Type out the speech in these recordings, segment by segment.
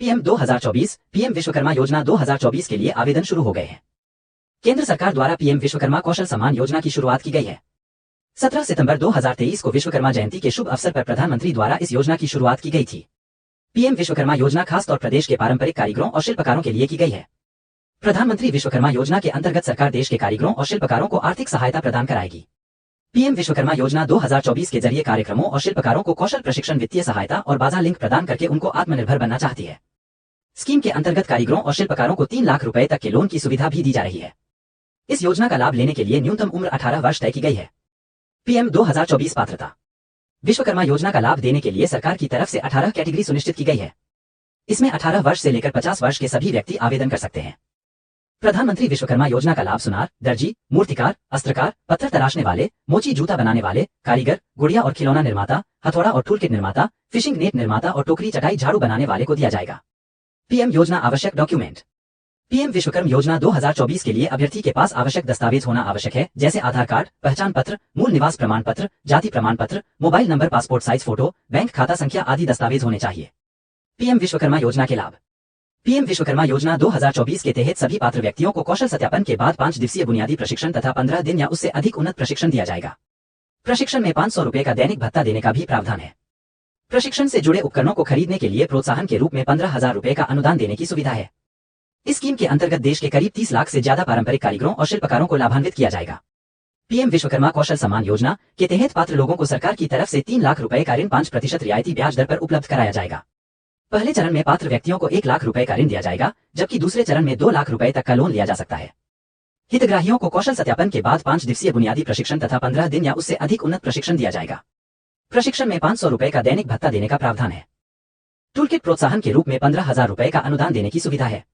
PM 2024 PM Vishwakarma योजना 2024 के लिए आवेदन शुरू हो गए हैं। केंद्र सरकार द्वारा पीएम विश्वकर्मा कौशल सम्मान योजना की शुरुआत की गई है। 17 सितंबर 2023 को विश्वकर्मा जयंती के शुभ अवसर पर प्रधानमंत्री द्वारा इस योजना की शुरुआत की गई थी। पीएम विश्वकर्मा योजना खासतौर प्रदेश के पारंपरिक कारीगरों और शिल्पकारों के लिए की गई है। प्रधानमंत्री विश्वकर्मा योजना के अंतर्गत सरकार देश के कारीगरों और शिल्पकारों को आर्थिक सहायता प्रदान कराएगी। पीएम विश्वकर्मा योजना 2024 के जरिए कार्यक्रमों और शिल्पकारों को कौशल प्रशिक्षण, वित्तीय सहायता और बाजार लिंक प्रदान करके उनको आत्मनिर्भर बनना चाहती है। स्कीम के अंतर्गत कारीगरों और शिल्पकारों को 3 लाख रुपए तक के लोन की सुविधा भी दी जा रही है। इस योजना का लाभ लेने के लिए न्यूनतम उम्र 18 वर्ष तय की गई है। पीएम 2024 पात्रता। विश्वकर्मा योजना का लाभ देने के लिए सरकार की तरफ से 18 कैटेगरी सुनिश्चित की गई है। इसमें 18 वर्ष से लेकर 50 वर्ष के सभी व्यक्ति आवेदन कर सकते हैं। प्रधानमंत्री विश्वकर्मा योजना का लाभ सुनार, दर्जी, मूर्तिकार, अस्त्रकार, पत्थर तराशने वाले, मोची जूता बनाने वाले, कारीगर, गुड़िया और खिलौना निर्माता, हथौड़ा और टूल किट निर्माता, फिशिंग नेट निर्माता और टोकरी, चटाई, झाड़ू बनाने वाले को दिया जाएगा। पीएम योजना आवश्यक डॉक्यूमेंट। पीएम विश्वकर्मा योजना 2024 के लिए अभ्यर्थी के पास आवश्यक दस्तावेज होना आवश्यक है, जैसे आधार कार्ड, पहचान पत्र, मूल निवास प्रमाण पत्र, जाति प्रमाण पत्र, mobile number, passport size photo, bank खाता संख्या आदि दस्तावेज होने चाहिए। पीएम विश्वकर्मा योजना के लाभ। पीएम विश्वकर्मा योजना 2024 के तहत सभी पात्र व्यक्तियों को कौशल सत्यापन के बाद 5 दिवसीय बुनियादी प्रशिक्षण तथा 15 दिन या उससे अधिक उन्नत प्रशिक्षण दिया जाएगा। प्रशिक्षण में 500 रुपए का दैनिक भत्ता देने का भी प्रावधान है। प्रशिक्षण से जुड़े उपकरणों को खरीदने के लिए प्रोत्साहन के रूप में 15,000 रुपए का अनुदान देने की सुविधा है। इस स्कीम के अंतर्गत देश के करीब 30 लाख से ज्यादा पारंपरिक कारीगरों और शिल्पकारों को लाभान्वित किया जाएगा। पीएम विश्वकर्मा कौशल सम्मान योजना के तहत पात्र लोगों को सरकार की तरफ से 3 लाख रुपए का ऋण 5% रियायती ब्याज दर पर उपलब्ध कराया जाएगा। पहले चरण में पात्र व्यक्तियों को 1 लाख रुपए का ऋण दिया जाएगा, जबकि दूसरे चरण में 2 लाख रुपए तक का लोन लिया जा सकता है। हितग्राहियों को कौशल सत्यापन के बाद 5 दिवसीय बुनियादी प्रशिक्षण तथा 15 दिन या उससे अधिक उन्नत प्रशिक्षण दिया जाएगा। प्रशिक्षण में 500 रुपए का दैनिक भत्ता देने का प्रावधान है। टूलकिट प्रोत्साहन के रूप में 15,000 रुपए का अनुदान देने की सुविधा है।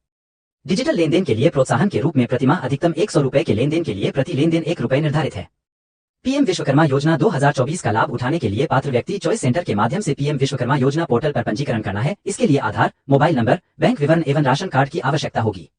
डिजिटल लेनदेन के लिए प्रोत्साहन के रूप में प्रतिमाह अधिकतम 100 रुपए के लेनदेन के लिए प्रति लेनदेन 1 रुपए निर्धारित है। पीएम विश्वकर्मा योजना 2024 का लाभ उठाने के लिए पात्र व्यक्ति चॉइस सेंटर के माध्यम से पीएम विश्वकर्मा योजना पोर्टल पर पंजीकरण करना है। इसके लिए आधार, मोबाइल नंबर, बैंक विवरण एवं राशन कार्ड की आवश्यकता होगी।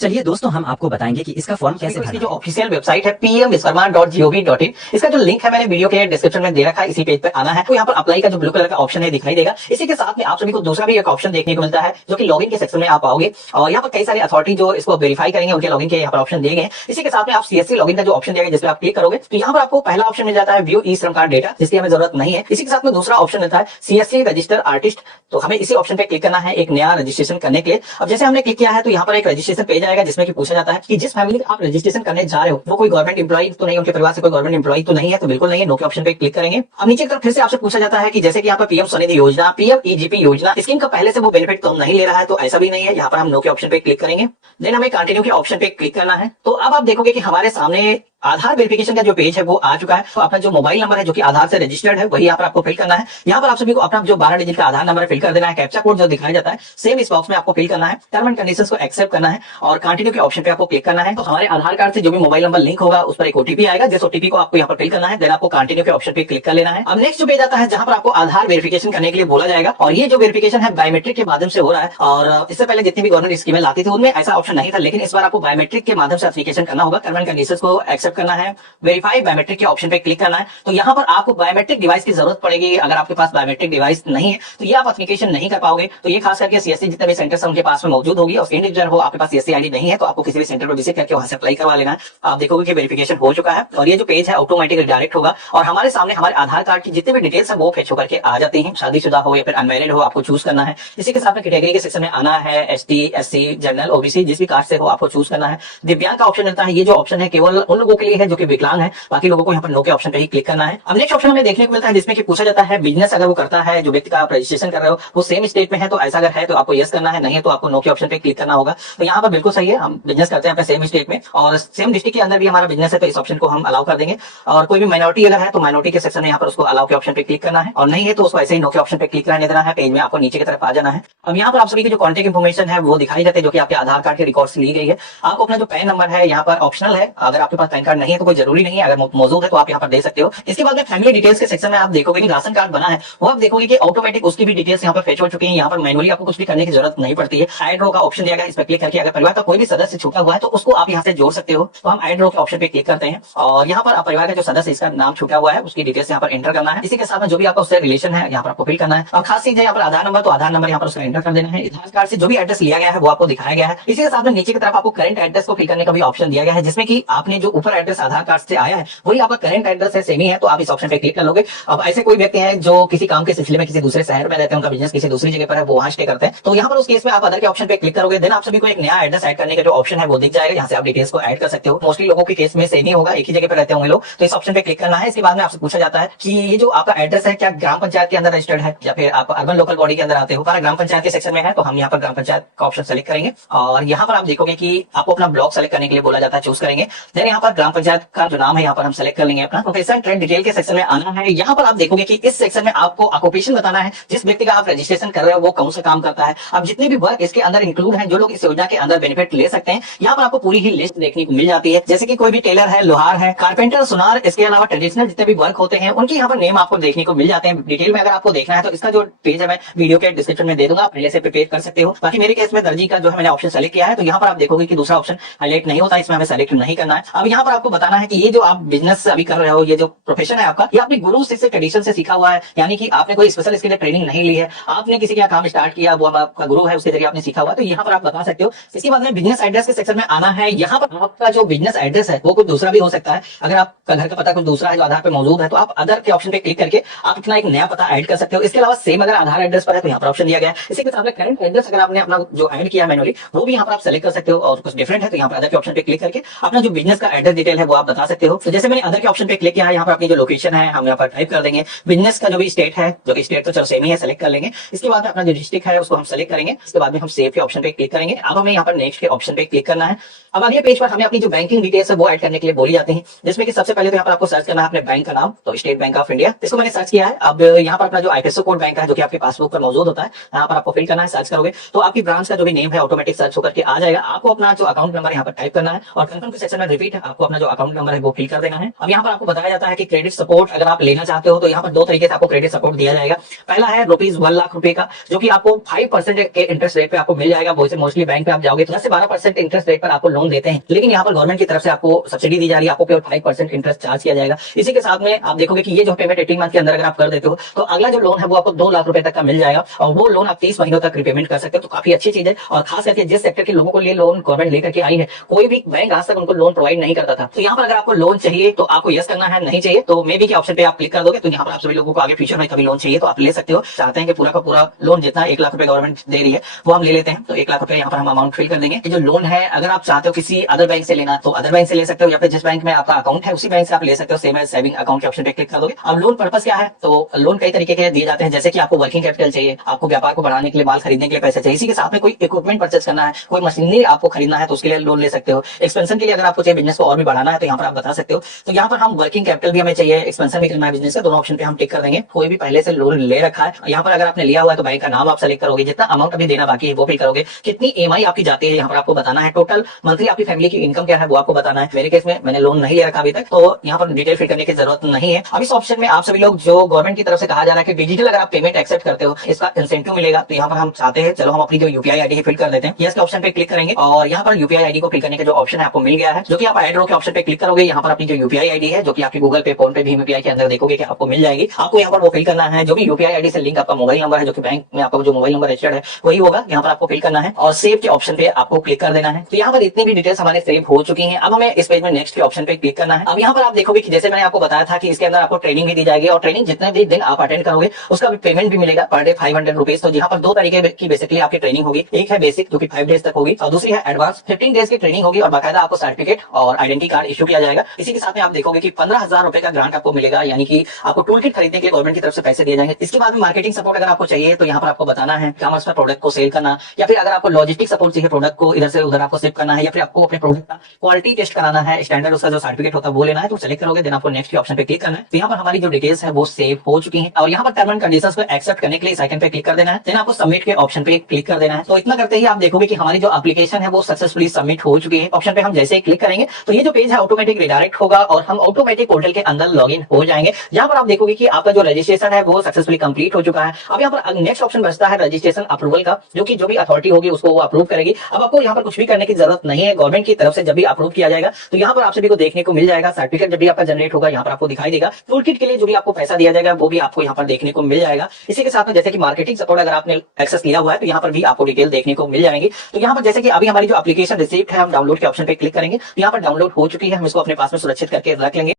चलिए दोस्तों, हम आपको बताएंगे कि इसका फॉर्म कैसे भरना है। जो ऑफिशियल वेबसाइट है pmviskarma.gov.in, इसका जो लिंक है मैंने वीडियो के डिस्क्रिप्शन में दे रखा है। इसी पेज पर आना है तो यहाँ पर अप्लाई का जो ब्लू कलर का ऑप्शन है दिखाई देगा। इसी के साथ में आप सभी को दूसरा भी एक ऑप्शन देखने को मिलता है, जो कि लॉगिन के सेक्शन में आप पाओगे और यहाँ पर कई सारे अथॉरिटी जो इसको वेरीफाई करेंगे उनके लॉगिन के यहाँ पर ऑप्शन दिए गए। इसी के साथ में आप सीएससी लॉगिन का जो ऑप्शन दिया जिसपे आप क्लिक करोगे तो यहाँ पर आपको पहला ऑप्शन मिल जाता है व्यू ई श्रम कार्ड डेटा, जिसकी हमें जरूरत नहीं है। इसी के साथ में दूसरा ऑप्शन मिलता है सीएससी रजिस्टर आर्टिस्ट, तो हमें इसी ऑप्शन पे क्लिक करना है एक नया रजिस्ट्रेशन करने के लिए। अब जैसे हमने क्लिक किया है तो यहाँ पर एक रजिस्ट्रेशन पेज आएगा जिसमें पूछा जाता है कि जिस फैमिली आप रजिस्ट्रेशन करने जा रहे हो वो कोई गवर्नमेंट एम्प्लॉय तो नहीं, उनके परिवार से कोई गवर्नमेंट एम्प्लॉय तो नहीं है, तो बिल्कुल नहीं है। नो के ऑप्शन पे क्लिक करेंगे। अब नीचे की तरफ फिर से आपसे पूछा जाता है कि जैसे कि यहाँ पर पीएम स्वनिधि योजना, पीएम ईजीपी योजना, स्कीम का पहले से वो बेनिफिट तो नहीं ले रहा है, तो ऐसा भी नहीं है। यहाँ पर हम नो के ऑप्शन पे क्लिक करेंगे, देन हमें कंटिन्यू के ऑप्शन पे क्लिक करना है। तो अब आप देखोगे कि हमारे सामने आधार वेरिफिकेशन का जो पेज है वो आ चुका है। तो अपना जो मोबाइल नंबर है जो कि आधार से रजिस्टर्ड है वही यहाँ पर आपको फिल करना है। यहाँ पर आप सभी को अपना जो 12 डिजिट का आधार नंबर फिल कर देना है। कैप्चा कोड जो दिखाया जाता है सेम इस बॉक्स में आपको फिल करना है। टर्म एंड कंडीशंस को एक्सेप्ट करना है और कंटिन्यू के ऑप्शन पे आपको क्लिक करना है। तो हमारे आधार कार्ड से जो भी मोबाइल नंबर लिंक होगा उस पर एक ओटीपी आएगा, जिस ओटीपी को आपको यहाँ पर फिल करना है। देन आपको कंटिन्यू के ऑप्शन पे क्लिक कर लेना है। अब नेक्स्ट जो पेज आता है जहाँ पर आपको आधार वेरिफिकेशन करने के लिए बोला जाएगा और ये जो वेरिफिकेशन है बायोमेट्रिक के माध्यम से हो रहा है। और इससे पहले जितनी भी गवर्नमेंट स्कीमें लाती थी उनमें ऐसा ऑप्शन नहीं था, लेकिन इस बार आपको बायोमेट्रिक के माध्यम से एप्लीकेशन करना होगा। टर्म एंड कंडीशंस को एक्सेप्ट करना है, वेरीफाई बायोमेट्रिक के ऑप्शन पे क्लिक करना है। तो यहाँ पर आपको बायोमेट्रिक डिवाइस की जरूरत पड़ेगी। अगर आपके पास बायोमेट्रिक डिवाइस नहीं है तो ये आप एप्लीकेशन नहीं कर पाओगे। तो ये खास करके सीएससी जितने भी सेंटर्स उनके पास में मौजूद होगी। और इंडिविजुअल हो आपके पास सीएससी आईडी नहीं है तो आपको किसी भी सेंटर पर विजिट करके वहां से अप्लाई करवा लेना है। आप देखोगे कि वेरिफिकेशन हो चुका है और ये जो पेज है ऑटोमेटिकली डायरेक्ट होगा और हमारे सामने हमारे आधार कार्ड की जितने भी डिटेल्स है वो फेच होकर के आ जाती है। शादीशुदा हो या फिर अनमैरिड हो आपको चूज करना है। इसी के साथ में कैटेगरी के सेक्शन में आना है, एसटी, एससी, जनरल, ओबीसी, जिस भी कास्ट से हो आपको चूज करना है। दिव्यांग का ऑप्शन मिलता है। ये जो ऑप्शन है केवल उन लोगों के लिए है जो कि विकलांग है, बाकी लोगों को यहाँ पर नो के ऑप्शन पे ही क्लिक करना है। अब नेक्स्ट ऑप्शन हमें देखने को मिलता है जिसमें कि पूछा जाता है बिजनेस अगर वो करता है, जो व्यक्ति का आप रजिस्ट्रेशन कर रहे हो वो सेम स्टेट में है तो ऐसा अगर है तो आपको यस करना है, नहीं है तो आपको नो के ऑप्शन पे क्लिक करना होगा। तो यहाँ पर बिल्कुल सही है, हम बिजनेस करते हैं अपने सेम स्टेट में और सेम डिस्ट्रिक्ट के अंदर भी हमारा बिजनेस है तो इस ऑप्शन को हम अलाउ कर देंगे। और कोई भी माइनॉरिटी अगर है तो माइनॉरिटी के सेक्शन में यहाँ पर उसको अलाउ के ऑप्शन पे क्लिक करना है और नहीं है तो उसको ऐसे ही नो के ऑप्शन पे क्लिक रहने देना है। पेज में आपको नीचे की तरफ आ जाना है। अब यहाँ पर आप सभी की जो कॉन्टेक्ट इन्फॉर्मेशन है वो दिखाई जाती है जो कि आपके आधार कार्ड के रिकॉर्ड ली गई है। आपको अपना जो पैन नंबर है यहाँ पर ऑप्शनल है, अगर आपके पास पैन कार्ड नहीं है तो कोई जरूरी नहीं है, अगर मौजूद है तो आप यहाँ पर दे सकते हो। इसके बाद में फैमिली डिटेल्स के सेक्शन में आप देखोगे कि राशन कार्ड बना है, वो आप देखोगे कि ऑटोमेटिक उसकी भी डिटेल्स यहाँ पर फेच हो चुकी है। यहाँ पर मैनुअली आपको कुछ भी करने की जरूरत नहीं पड़ती है। ऐड रो का ऑप्शन दिया गया, इस पर क्लिक करके अगर परिवार का कोई भी सदस्य छूटा हुआ है तो उसको आप यहाँ से जोड़ सकते हो। तो हम ऐड रो के ऑप्शन पे क्लिक करते हैं और यहाँ पर परिवार का जो सदस्य इसका नाम छूटा हुआ है उसकी डिटेल्स यहाँ पर एंटर करना है। इसी के साथ में जो भी आपका उससे रिलेशन है यहाँ पर आपको फिल करना है। और खास चीज है यहाँ पर आधार नंबर, तो आधार नंबर यहाँ पर उसका एंटर कर देना है। आधार कार्ड से जो भी एड्रेस लिया गया है वो आपको दिखाया गया है। इसी के साथ में नीचे की तरफ आपको करंट एड्रेस को फिल करने का भी ऑप्शन दिया गया है, जिसमें कि आपने जो ऊपर एड्रेस आधार कार्ड से आया है वही आपका करंट एड्रेस है, सेम ही है, तो आप इस ऑप्शन पे क्लिक कर लोगे। अब ऐसे कोई व्यक्ति है जो किसी काम के सिलसिले में किसी दूसरे शहर में रहते हैं, उनका बिजनेस किसी दूसरी जगह पर है, वो वहां स्टे करते हैं, तो यहाँ पर उस केस में आप अदर के ऑप्शन पे क्लिक करोगे। देन आप सभी को एक नया एड्रेस ऐड करने का जो ऑप्शन है वो दिख जाएगा, यहाँ से आप डिटेल्स को ऐड कर सकते हो। मोस्टली लोगों के केस में सेम ही होगा, एक ही जगह पर रहते होंगे लोग, तो इस ऑप्शन पे क्लिक करना है। इसके बाद में आपसे पूछा जाता है कि ये जो आपका एड्रेस है क्या ग्राम पंचायत के अंदर रजिस्टर्ड है या फिर आप अर्बन लोकल बॉडी के अंदर आते हो। हमारा ग्राम पंचायत के सेक्शन में है तो हम यहाँ पर ग्राम पंचायत का ऑप्शन सेलेक्ट करेंगे और यहाँ पर आप देखोगे कि आपको अपना ब्लॉक सेलेक्ट करने के लिए बोला जाता है, चूज करेंगे। देन यहाँ पर ग्राम पंचायत का जो नाम है यहाँ पर हम सेलेक्ट कर लेंगे अपना। प्रोफेशन ट्रेड डिटेल के सेक्शन में आना है। यहाँ पर आप देखोगे कि इस सेक्शन में आपको ऑक्यूपेशन बताना है, जिस व्यक्ति का आप रजिस्ट्रेशन कर रहे हो वो कौन सा काम करता है। अब जितने भी वर्क इसके अंदर इंक्लूड है, जो लोग इस योजना के अंदर बेनिफिट ले सकते हैं, यहाँ पर आपको पूरी ही लिस्ट देखने को मिल जाती है। जैसे कि कोई भी टेलर है, लोहार है, कारपेंटर, सुनार, इसके अलावा ट्रेडिशनल जितने भी वर्क होते हैं उनके यहाँ पर नेम आपको देखने को मिल जाते हैं। डिटेल में अगर आपको देखना है तो इसका जो पेज है मैं वीडियो के डिस्क्रिप्शन में दे दूंगा, आप पहले से प्रिपेयर कर सकते हो। बाकी मेरे केस में दर्जी का जो है मैंने ऑप्शन सेलेक्ट किया है, तो यहाँ पर आप देखोगे कि दूसरा ऑप्शन हाईलाइट नहीं होता, इसमें हमें सेलेक्ट नहीं करना है। अब यहाँ पर आपको बताना है कि ये जो आप बिजनेस अभी कर रहे हो, ये जो प्रोफेशन है आपका, ये अपने गुरु से ट्रेडिशन से सीखा हुआ है, यानी कि आपने कोई स्पेशल इसके लिए ट्रेनिंग नहीं ली है, आपने किसी का काम स्टार्ट किया, वो आपका गुरु है उसके जरिए आपने सीखा हुआ है, तो यहाँ पर आप बता सकते हो। इसके बाद में बिजनेस एड्रेस के सेक्शन में आना है। यहाँ पर आपका जो बिजनेस एड्रेस है वो कुछ दूसरा भी हो सकता है। अगर आपका घर का पता कुछ दूसरा है जो आधार पे मौजूद है, तो आप अदर के ऑप्शन पे क्लिक करके आप अपना एक नया पता ऐड कर सकते हो। इसके अलावा सेम अगर आधार एड्रेस पर है तो यहाँ पर ऑप्शन दिया गया है। इसी के साथ में करंट एड्रेस अगर आपने अपना जो ऐड किया मैनुअली वो भी यहाँ पर आप सेलेक्ट कर सकते हो, और कुछ डिफरेंट है तो यहाँ पर अदर के ऑप्शन पे क्लिक करके अपना जो बिजनेस का एड्रेस डिटेल है वो आप बता सकते हो। तो जैसे मैंने अदर के ऑप्शन पे क्लिक किया है, यहाँ पर अपनी जो लोकेशन है हम यहाँ पर टाइप कर देंगे। बिजनेस का जो भी स्टेट है, जो कि स्टेट तो चलो सेम ही है, सेलेक्ट कर लेंगे। इसके बाद में अपना जो डिस्ट्रिक्ट है उसको हम सेलेक्ट करेंगे। इसके बाद में हम सेव के ऑप्शन पे क्लिक करेंगे। अब हमें यहाँ पर नेक्स्ट के ऑप्शन पे क्लिक करना है। अब अगले पेज पर हमें अपनी जो बैंकिंग डिटेल्स है वो ऐड करने के लिए बोली जाती है, जिसमें कि सबसे पहले तो यहाँ पर आपको सर्च करना है अपने बैंक का नाम, तो स्टेट बैंक ऑफ इंडिया, इसको मैंने सर्च किया है। अब यहाँ पर अपना जो आईएफएससी कोड बैंक है जो कि आपके पासबुक पर मौजूद होता है, यहाँ पर आपको फिल करना है। सर्च करोगे तो आपकी ब्रांच का जो भी नेम है ऑटोमेटिक सर्च होकर के आ जाएगा। आपको अपना जो अकाउंट नंबर यहाँ पर टाइप करना है और कंफर्म के सेक्शन में रिपीट है, आपको अपना जो अकाउंट नंबर है वो फिल कर देना है। अब यहाँ पर आपको बताया जाता है कि क्रेडिट सपोर्ट अगर आप लेना चाहते हो तो यहाँ पर दो तरीके से आपको क्रेडिट सपोर्ट दिया जाएगा। पहला है ₹1,00,000 का, जो कि आपको 5% के इंटरेस्ट रेट पे आपको मिल जाएगा। वैसे मोस्टली बैंक पे आप जाओगे तो 10 से 12% इंटरेस्ट रेट पर आपको लोन देते हैं, लेकिन यहाँ पर गवर्नमेंट की तरफ से आपको सब्सिडी दी जा रही है, आपको केवल 5% इंटरेस्ट चार्ज किया जाएगा। इसी के साथ में आप देखोगे कि ये जो पेमेंट 18 मंथ के अंदर अगर आप कर देते हो तो अगला जो लोन है वो आपको ₹2,00,000 तक का मिल जाएगा, और वो लोन आप 30 महीनों तक रिपेमेंट कर सकते हो। तो काफी अच्छी चीज है, और खास करके जिस सेक्टर के लोगों को लिए लोन गवर्नमेंट लेकर के आई है, कोई भी बैंक आज तक उनको लोन प्रोवाइड नहीं करता था। तो यहाँ पर अगर आपको लोन चाहिए तो आपको यस करना है, नहीं चाहिए तो मे बी के ऑप्शन पे आप क्लिक कर दोगे। तो यहाँ पर आप सभी लोगों को आगे फ्यूचर में कभी लोन चाहिए तो आप ले सकते हो। चाहते हैं कि पूरा का पूरा लोन जितना ₹1,00,000 गवर्नमेंट दे रही है वो हम ले लेते हैं, तो ₹1,00,000 यहाँ पर हम अमाउंट फिल कर देंगे। जो लोन है अगर आप चाहते हो किसी अदर बैंक से लेना तो अदर बैंक से ले सकते हो, या फिर जिस बैंक में आपका अकाउंट है उसी बैंक से आप ले सकते हो। सेम एज सेविंग अकाउंट के ऑप्शन पे क्लिक कर दोगे। अब लोन पर्पस क्या है, तो लोन कई तरीके के दिए जाते हैं, जैसे कि आपको वर्किंग कैपिटल चाहिए, आपको व्यापार को बढ़ाने के लिए, माल खरीदने के लिए पैसे चाहिए, इसी के साथ में कोई इक्विपमेंट परचेज करना है, कोई मशीनरी आपको खरीदना है तो उसके लिए लोन ले सकते हो। एक्सपेंशन के लिए अगर आपको चाहिए, बिजनेस को और भी बढ़ाना है तो यहाँ पर आप बता सकते हो। तो यहाँ पर हम वर्किंग कैपिटल भी हमें चाहिए, एक्सपेंशन भी करना है बिजनेस का, दोनों ऑप्शन पे हम टिक कर देंगे। कोई भी पहले से लोन ले रखा है, यहाँ पर अगर आपने लिया हुआ है तो बैंक का नाम आप सेलेक्ट करोगे, जितना अमाउंट अभी देना बाकी है वो फिल करोगे, कितनी ईएमआई आपकी जाती है यहाँ पर आपको बताना है, टोटल मंथली आपकी फैमिली की इनकम क्या है वो आपको बताना है। मेरे केस में मैंने लोन नहीं ले रखा अभी तक, तो यहाँ पर डिटेल फिल करने की जरूरत नहीं है। अब इस ऑप्शन में आप सभी लोग जो गवर्नमेंट की तरफ से कहा जा रहा है कि डिजिटल अगर आप पेमेंट एक्सेप्ट करते हो इसका इंसेंटिव मिलेगा, तो यहाँ पर हम चाहते हैं चलो हम अपनी जो यूपीआई आईडी फिल कर देते हैं। यस के ऑप्शन पे क्लिक करेंगे और यहाँ पर यूपीआई आईडी को फिल करने का जो ऑप्शन है आपको मिल गया है, जो कि आप ऐड रो के ऑप्शन पे क्लिक करोगे। यहाँ पर अपनी जो यूपीआई आईडी है जो कि आपकी गूगल पे, फोन पे, भीम यूपीआई के अंदर देखोगे कि आपको मिल जाएगी। आपको यहाँ पर वो फिल करना है, जो भी यूपीआई आईडी से लिंक आपका मोबाइल नंबर है, जो कि बैंक में आपका जो मोबाइल नंबर रजिस्टर्ड है वही होगा, यहाँ पर आपको फिल करना है और सेव के ऑप्शन पे आपको क्लिक कर देना है। तो यहाँ पर इतनी भी डिटेल्स हमारे सेव हो चुकी है। अब हमें इस पेज में नेक्स्ट के ऑप्शन पे क्लिक करना है। अब यहाँ पर आप देखोगे कि जैसे मैंने आपको बताया था कि इसके अंदर आपको ट्रेनिंग भी दी जाएगी, और ट्रेनिंग जितने भी दिन आप अटेंड करोगे उसका भी पेमेंट भी मिलेगा पर डे ₹500। तो यहाँ पर दो तरीके की बेसिकली आपकी ट्रेनिंग होगी, एक है बेसिक जो कि 5 डेज तक होगी, और दूसरी है एडवांस 15 डेज की ट्रेनिंग होगी, और बाकायदा आपको सर्टिफिकेट और आइडेंटिटी कार्ड इशू किया जाएगा। इसी के साथ में आप देखोगे कि ₹15,000 का ग्रांट आपको मिलेगा, यानी कि आपको टूल किट खरीदने के लिए गवर्नमेंट की तरफ से पैसे दिए जाएंगे। इसके बाद में मार्केटिंग सपोर्ट अगर आपको चाहिए तो यहाँ पर आपको बताना है कॉमर्स पर प्रोडक्ट को सेल करना, या फिर अगर आपको लॉजिस्टिक सपोर्ट चाहिए, प्रोडक्ट को इधर से उधर आपको शिप करना है, या फिर आपको अपने प्रोडक्ट का क्वालिटी टेस्ट कराना है, स्टैंडर्ड उसका जो सर्टिफिकेट होता है वो लेना है, तो सेलेक्ट करोगे। देन आपको नेक्स्ट के ऑप्शन पे क्लिक करना है। तो यहाँ पर हमारी जो डिटेल्स है वो सेव हो चुकी है, और यहाँ पर टर्म एंड कंडीशंस को एक्सेप्ट करने के लिए इस आइकन पे क्लिक कर देना है। देन आपको सबमिट के ऑप्शन पे क्लिक कर देना है। तो इतना करते ही आप देखोगे कि हमारी जो एप्लीकेशन है वो सक्सेसफुली सबमिट हो चुकी है। ऑप्शन पे हम जैसे ही क्लिक करेंगे तो ये जो पेज है ऑटोमेटिक रिडायरेक्ट होगा और हम ऑटोमेटिक पोर्टल के अंदर लॉगिन हो जाएंगे। यहाँ पर आप देखोगे कि आपका जो रजिस्ट्रेशन है वो सक्सेसफुली कंप्लीट हो चुका है। अब यहाँ पर नेक्स्ट ऑप्शन बचता है रजिस्ट्रेशन अप्रूवल का, जो कि जो भी अथॉरिटी होगी उसको वो अप्रूव करेगी। अब आपको यहाँ पर कुछ भी करने की जरूरत नहीं है, गवर्नमेंट की तरफ से जब भी अप्रूव किया जाएगा तो यहाँ पर आप सभी को देखने को मिल जाएगा। सर्टिफिकेट जब भी आपका जनरेट होगा यहाँ पर आपको दिखाई देगा। टूल किट के लिए जो भी आपको पैसा दिया जाएगा वो भी आपको यहाँ पर देखने को मिल जाएगा। इसी के साथ में जैसे कि मार्केटिंग सपोर्ट अगर आपने एक्सेस लिया हुआ है तो यहाँ पर भी आपको डिटेल देखने को मिल जाएंगी। तो यहाँ पर जैसे कि अभी हमारी जो एप्लीकेशन रिसीप्ट है हम डाउनलोड के ऑप्शन पे क्लिक करेंगे, यहाँ पर डाउनलोड हो चुकी है, हम इसको अपने पास में सुरक्षित करके रख लेंगे।